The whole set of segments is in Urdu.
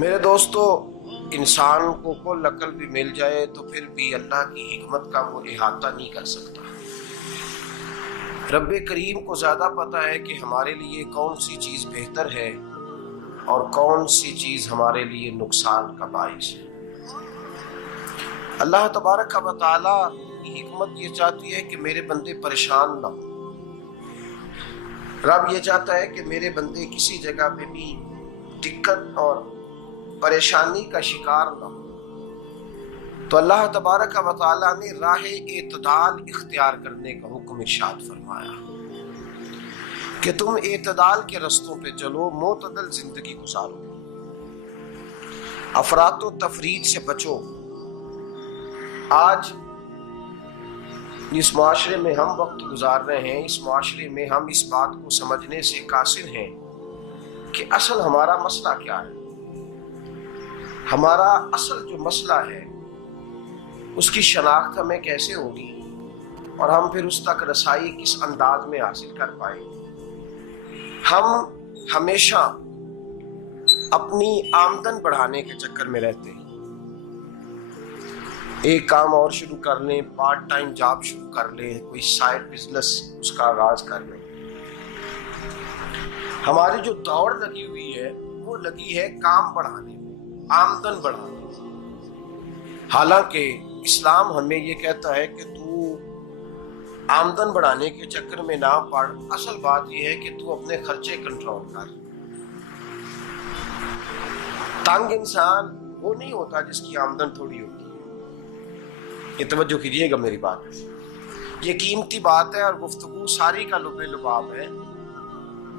میرے دوستو، انسان کو کل عقل بھی مل جائے تو پھر بھی اللہ کی حکمت کا وہ احاطہ نہیں کر سکتا۔ رب کریم کو زیادہ پتہ ہے کہ ہمارے لیے کون سی چیز بہتر ہے اور کون سی چیز ہمارے لیے نقصان کا باعث ہے۔ اللہ تبارک و تعالی کی حکمت یہ چاہتی ہے کہ میرے بندے پریشان نہ ہوں۔ رب یہ چاہتا ہے کہ میرے بندے کسی جگہ پہ بھی دقت اور پریشانی کا شکار نہ ہو۔ تو اللہ تبارک و تعالی نے راہ اعتدال اختیار کرنے کا حکم ارشاد فرمایا کہ تم اعتدال کے رستوں پہ چلو، معتدل زندگی گزارو، افراط و تفریط سے بچو۔ آج جس معاشرے میں ہم وقت گزار رہے ہیں، اس معاشرے میں ہم اس بات کو سمجھنے سے قاصر ہیں کہ اصل ہمارا مسئلہ کیا ہے۔ ہمارا اصل جو مسئلہ ہے اس کی شناخت ہمیں کیسے ہوگی اور ہم پھر اس تک رسائی کس انداز میں حاصل کر پائیں۔ ہم ہمیشہ اپنی آمدن بڑھانے کے چکر میں رہتے ہیں، ایک کام اور شروع کر لیں، پارٹ ٹائم جاب شروع کر لیں، کوئی سائیڈ بزنس اس کا آغاز کر لیں۔ ہماری جو دوڑ لگی ہوئی ہے وہ لگی ہے کام بڑھانے میں، آمدن بڑھانے میں۔ حالانکہ اسلام ہمیں یہ کہتا ہے کہ تو آمدن بڑھانے کے چکر میں نہ پڑ، اصل بات یہ ہے کہ تو اپنے خرچے کنٹرول کر۔ تنگ انسان وہ نہیں ہوتا جس کی آمدن تھوڑی ہوتی ہے۔ یہ توجہ کیجیے گا میری بات، یہ قیمتی بات ہے اور گفتگو ساری کا لب لباب ہے۔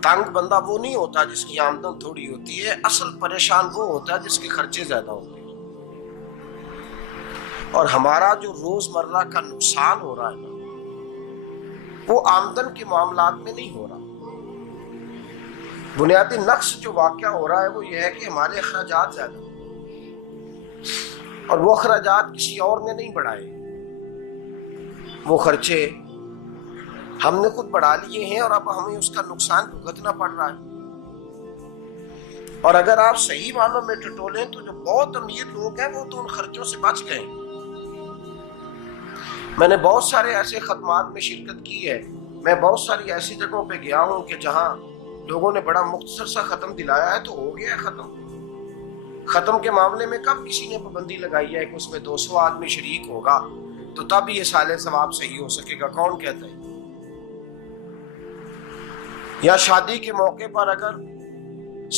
تنگ بندہ وہ نہیں ہوتا جس کی آمدن تھوڑی ہوتی ہے، اصل پریشان وہ ہوتا ہے جس کے خرچے زیادہ ہوتے ہیں۔ اور ہمارا جو روزمرہ کا نقصان ہو رہا ہے نا، وہ آمدن کے معاملات میں نہیں ہو رہا۔ بنیادی نقص جو واقعہ ہو رہا ہے وہ یہ ہے کہ ہمارے اخراجات زیادہ ہیں، اور وہ اخراجات کسی اور نے نہیں بڑھائے، وہ خرچے ہم نے خود بڑھا لیے ہیں اور اب ہمیں اس کا نقصان بھگتنا پڑ رہا ہے۔ اور اگر آپ صحیح معنوں میں ٹٹولیں تو جو بہت امیر لوگ ہیں وہ تو ان خرچوں سے بچ گئے۔ میں نے بہت سارے ایسے خدمات میں شرکت کی ہے، میں بہت ساری ایسی جگہوں پہ گیا ہوں کہ جہاں لوگوں نے بڑا مختصر سا ختم دلایا ہے تو ہو گیا ہے ختم۔ ختم کے معاملے میں کب کسی نے پابندی لگائی ہے کہ اس میں 200 آدمی شریک ہوگا تو تب یہ سال ثواب صحیح ہو سکے گا؟ کون کہتا ہے؟ یا شادی کے موقع پر اگر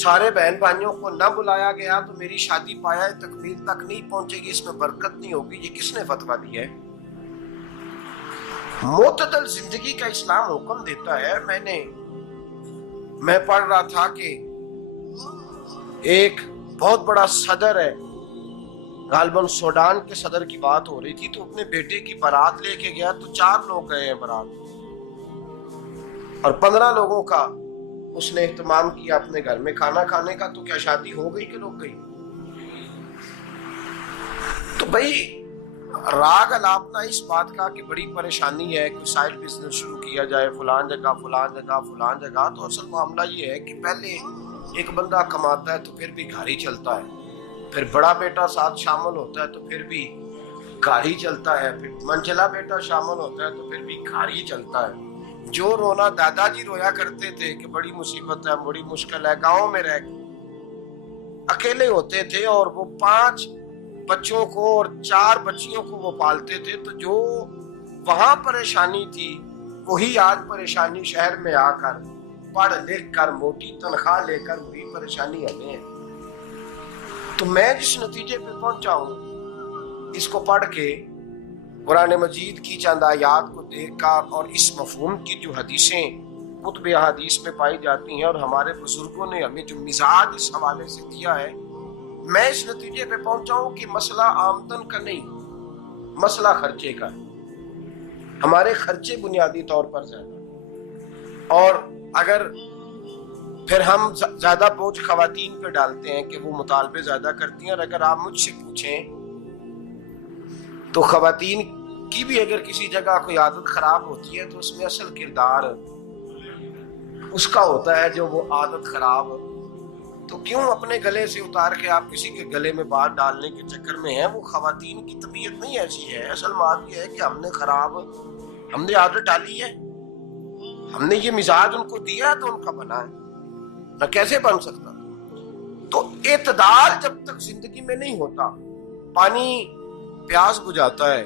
سارے بہن بھائیوں کو نہ بلایا گیا تو میری شادی پایہ تکمیل تک نہیں پہنچے گی، اس میں برکت نہیں ہوگی؟ یہ کس نے فتویٰ دیا ہے؟ معتدل زندگی کا اسلام حکم دیتا ہے۔ میں پڑھ رہا تھا کہ ایک بہت بڑا صدر ہے، غالباً سوڈان کے صدر کی بات ہو رہی تھی، تو اپنے بیٹے کی بارات لے کے گیا تو 4 لوگ گئے ہیں بارات، اور 15 لوگوں کا اس نے اہتمام کیا اپنے گھر میں کھانا کھانے کا۔ تو کیا شادی ہو گئی کہ لوگ گئی؟ تو بھائی راگ الاپنا اس بات کا کہ بڑی پریشانی ہے کہ سائیڈ بزنس شروع کیا جائے فلان جگہ فلان جگہ فلان جگہ، تو اصل معاملہ یہ ہے کہ پہلے ایک بندہ کماتا ہے تو پھر بھی گھر ہی چلتا ہے، پھر بڑا بیٹا ساتھ شامل ہوتا ہے تو پھر بھی گھر ہی چلتا ہے، پھر منجلا بیٹا شامل ہوتا ہے تو پھر بھی گھر ہی چلتا ہے۔ جو رونا دادا جی رویا کرتے تھے کہ بڑی مصیبت ہے، بڑی مشکل ہے، گاؤں میں رہ کے اکیلے ہوتے تھے اور وہ 5 بچوں کو اور 4 بچیوں کو وہ پالتے تھے، تو جو وہاں پریشانی تھی وہی آج پریشانی شہر میں آ کر پڑھ لکھ کر موٹی تنخواہ لے کر وہی پریشانی ہمیں ہے۔ تو میں جس نتیجے پہ پہنچا ہوں اس کو پڑھ کے، قرآن مجید کی چند آیات کو دیکھ کر اور اس مفہوم کی جو حدیثیں کتب احادیث میں پائی جاتی ہیں اور ہمارے بزرگوں نے ہمیں جو مزاج اس حوالے سے دیا ہے، میں اس نتیجے پہ پہنچا ہوں کہ مسئلہ آمدن کا نہیں، مسئلہ خرچے کا ہے۔ ہمارے خرچے بنیادی طور پر زیادہ، اور اگر پھر ہم زیادہ بوجھ خواتین پہ ڈالتے ہیں کہ وہ مطالبے زیادہ کرتی ہیں، اور اگر آپ مجھ سے پوچھیں تو خواتین کی بھی اگر کسی جگہ کوئی عادت خراب ہوتی ہے تو اس میں اصل کردار اس کا ہوتا ہے جو وہ عادت خراب تو کیوں اپنے گلے سے اتار کے آپ کسی کے گلے میں بات ڈالنے کے چکر میں ہیں؟ وہ خواتین کی طبیعت نہیں ایسی ہے. اصل بات یہ ہے کہ ہم نے عادت ڈالی ہے، ہم نے یہ مزاج ان کو دیا ہے تو ان کا بنا ہے، نہ کیسے بن سکتا. تو اعتدال جب تک زندگی میں نہیں ہوتا، پانی پیاس بجھاتا ہے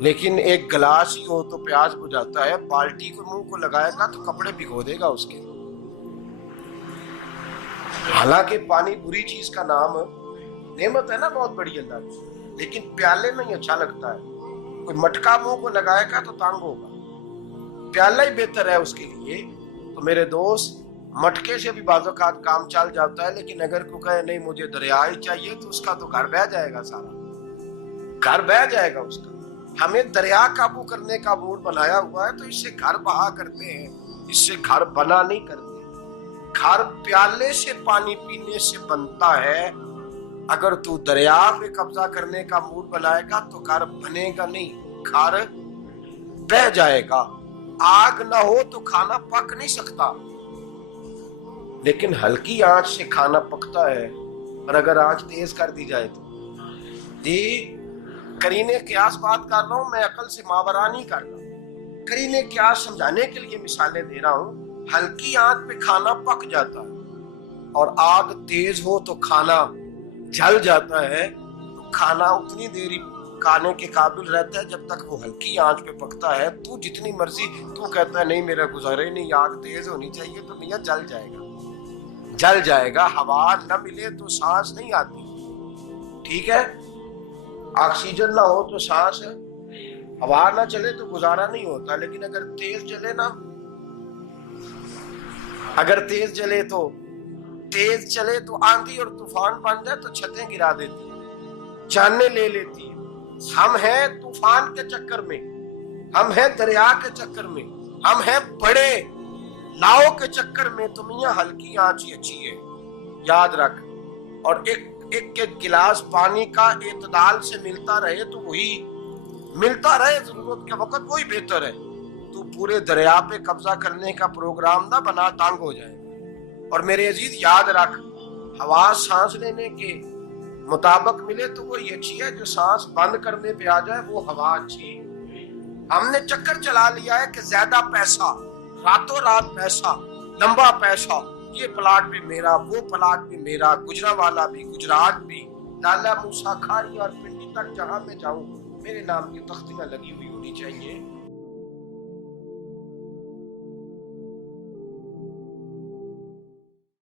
لیکن ایک گلاس ہی ہو تو پیاس بجھاتا ہے، بالٹی کو منہ کو لگائے گا تو کپڑے بھگو دے گا اس کے. حالانکہ پانی بری چیز کا نام نعمت ہے نا بہت بڑی اللہ کی، لیکن پیالے میں ہی اچھا لگتا ہے. کوئی مٹکا منہ کو لگائے گا تو تانگ ہوگا، پیالہ ہی بہتر ہے اس کے لیے. تو میرے دوست، مٹکے سے بھی بعض اوقات کام چل جاتا ہے، لیکن اگر کوئی کہے نہیں مجھے دریا ہی چاہیے تو اس کا تو گھر بہ جائے گا، سارا گھر بہ جائے گا اس کا. ہمیں دریا قابو کرنے کا موڈ بنایا ہوا ہے تو اس سے گھر بہا کرتے ہیں، اس سے گھر بنا نہیں کرتے. گھر پیالے سے پانی پینے سے بنتا ہے. اگر تو دریا پہ قبضہ کرنے کا موڈ بنائے گا تو گھر بنے گا نہیں، گھر بہ جائے گا. آگ نہ ہو تو کھانا پک نہیں سکتا، لیکن ہلکی آنچ سے کھانا پکتا ہے. اور اگر آنچ تیز کر دی جائے تو جی قرینے قیاس بات کر رہا ہوں، میں عقل سے ماورا نہیں کر رہا. قرینے قیاس سمجھانے کے لیے مثالیں دے رہا ہوں. ہلکی آنچ پہ کھانا پک جاتا ہے اور آگ تیز ہو تو کھانا جل جاتا ہے. تو کھانا اتنی دیر کھانے کے قابل رہتا ہے جب تک وہ ہلکی آنچ پہ پکتا ہے. تو جتنی مرضی تو کہتا ہے نہیں میرا گزارے نہیں، آگ تیز ہونی چاہیے، تو میاں جل جائے گا، جل جائے گا. ہوا نہ ملے تو سانس نہیں آتی، ٹھیک ہے؟ آکسیجن نہ ہو تو سانس، ہوا نہ چلے تو گزارا نہیں ہوتا. لیکن اگر تیز چلے نا، اگر تیز چلے تو آندھی اور طوفان بن جائے تو چھتیں گرا دیتی ہے، جانیں لے لیتی ہے. ہم ہیں طوفان کے چکر میں، ہم ہیں دریا کے چکر میں، ہم ہیں بڑے لاؤ کے چکر میں. تو میاں ہلکی آنچ ہی اچھی ہے، یاد رکھ. اور ایک گلاس پانی کا اعتدال سے ملتا رہے تو وہی ملتا رہے، ضرورت کے وقت وہی بہتر ہے. تو پورے دریا پہ قبضہ کرنے کا پروگرام نہ بنا، تانگ ہو جائے. اور میرے عزیز یاد رکھ، ہوا سانس لینے کے مطابق ملے تو وہی اچھی ہے، جو سانس بند کرنے پہ آ جائے وہ ہوا اچھی ہے. ہم نے چکر چلا لیا ہے کہ زیادہ پیسہ، راتوں رات پیسہ، لمبا پیسہ، یہ پلاٹ بھی میرا، وہ پلاٹ بھی میرا، گجرانوالا بھی، گجرات بھی، لالا موسیٰ کھاری اور پنڈی تک جہاں میں جاؤں میرے نام کی تختیاں لگی ہوئی ہونی چاہیے.